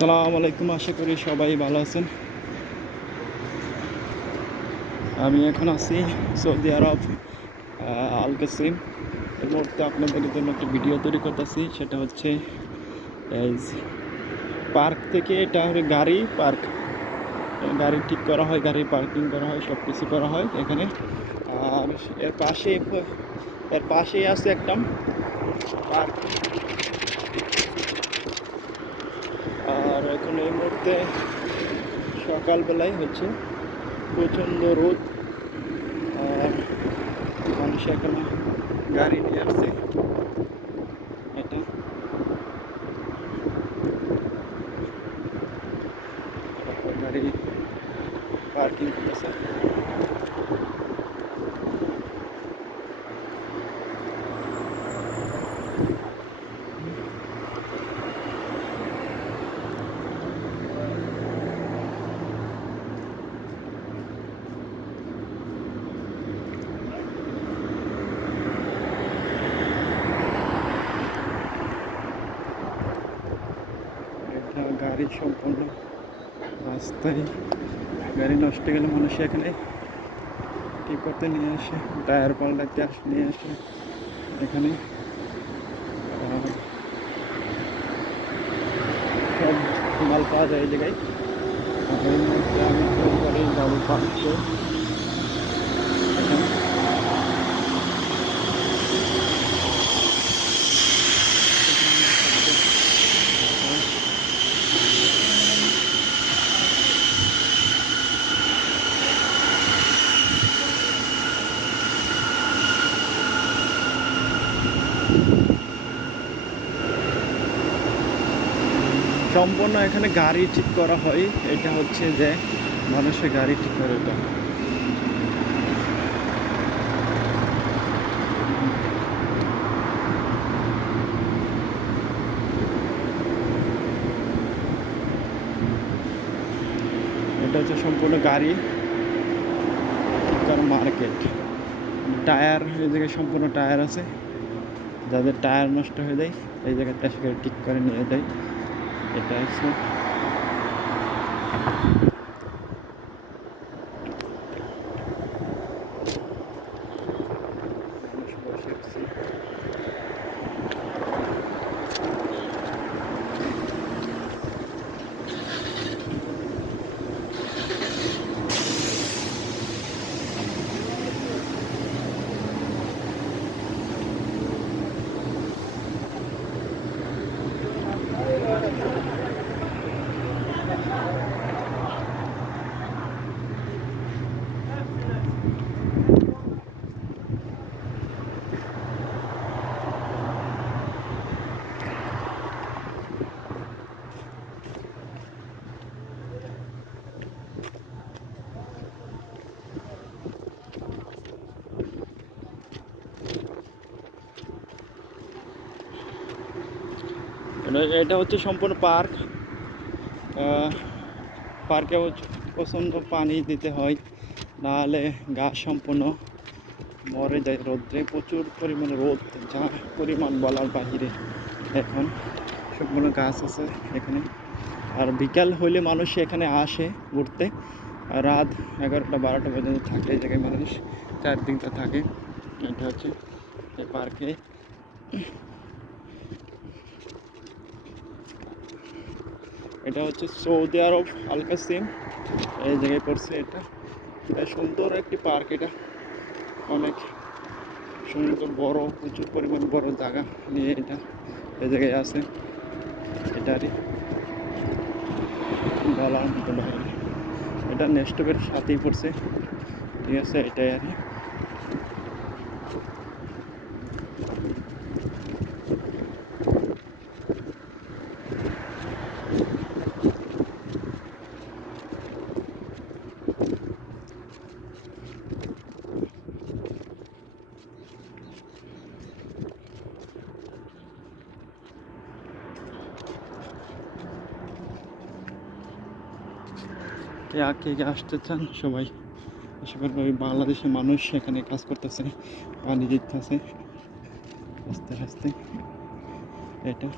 আসসালামু আলাইকুম, আশা করি সবাই ভালো আছেন। আমি এখন আছি সৌদি আরব আল কাসিম। এই মুহূর্তে আপনাদের জন্য একটা ভিডিও তৈরি করতেছি, সেটা হচ্ছে এই পার্ক থেকে এটা হলো গাড়ি পার্ক। গাড়ি ঠিক করা হয়, গাড়ি পার্কিং করা হয় সব কিছু করা হয় এখানে। আর এর পাশে, এর পাশেই আছে একটা পার্ক। এখন এই মুহূর্তে সকালবেলায় হচ্ছে প্রচণ্ড রোদ। আর মানুষ এখানে গাড়ি নিয়ে আসছে। এটা। গাড়ি পার্কিং করতেছে এটা গাড়ি সম্পূর্ণ রাস্তায় গাড়ি নষ্ট গেলে মানুষ এখানে ঠিক করতে নিয়ে আসে? টায়ার পাল্টাতে আসে, নিয়ে আসে এখানে। সব মাল পাওয়া যায় এই জায়গায়। আমি যাব পার্কে সম্পূর্ণ এখানে গাড়ি ঠিক করা হয়। এটা হচ্ছে যে মানুষের গাড়ি ঠিক করে এটা। এটা হচ্ছে সম্পূর্ণ গাড়ি ঠিক করা মার্কেট। টায়ার এই জায়গায় সম্পূর্ণ টায়ার আছে। যাদের টায়ার নষ্ট হয়ে যায়, এই এসে গাড়ি ঠিক করে নিয়ে যায়। এটা হচ্ছে মানুষ বসে এটা- হচ্ছে সম্পূর্ণ পার্ক। পার্কে প্রচণ্ড পানি দিতে হয়। নাহলে গাছ সম্পূর্ণ মরে যায় রোদ্রে। প্রচুর পরিমাণে রোদ, যা পরিমাণ বলার বাহিরে। এখন সম্পূর্ণ গাছ আছে এখানে। আর বিকাল হইলে মানুষ এখানে আসে ঘুরতে। আর রাত এগারোটা, বারোটা পর্যন্ত থাকে এই জায়গায় মানুষ। চারদিনটা থাকে। এটা হচ্ছে এই পার্কে। এটা হচ্ছে সৌদি আরব আল কাসিম এই জায়গায় পড়ছে এটা। সুন্দর একটি পার্ক এটা। অনেক সুন্দর বড়, প্রচুর পরিমাণ বড় জায়গা নিয়ে এটা এই জায়গায় আছে। এটারই বলার মতো বাইরে এটা নেস্টপের সাথেই পড়ছে। ঠিক আছে, এটাই আর কি। কে আসতে চান সবাই। ওই বাংলাদেশের মানুষ এখানে কাজ করতেছে, পানি দিতেছে। আস্তে আস্তে। এটা।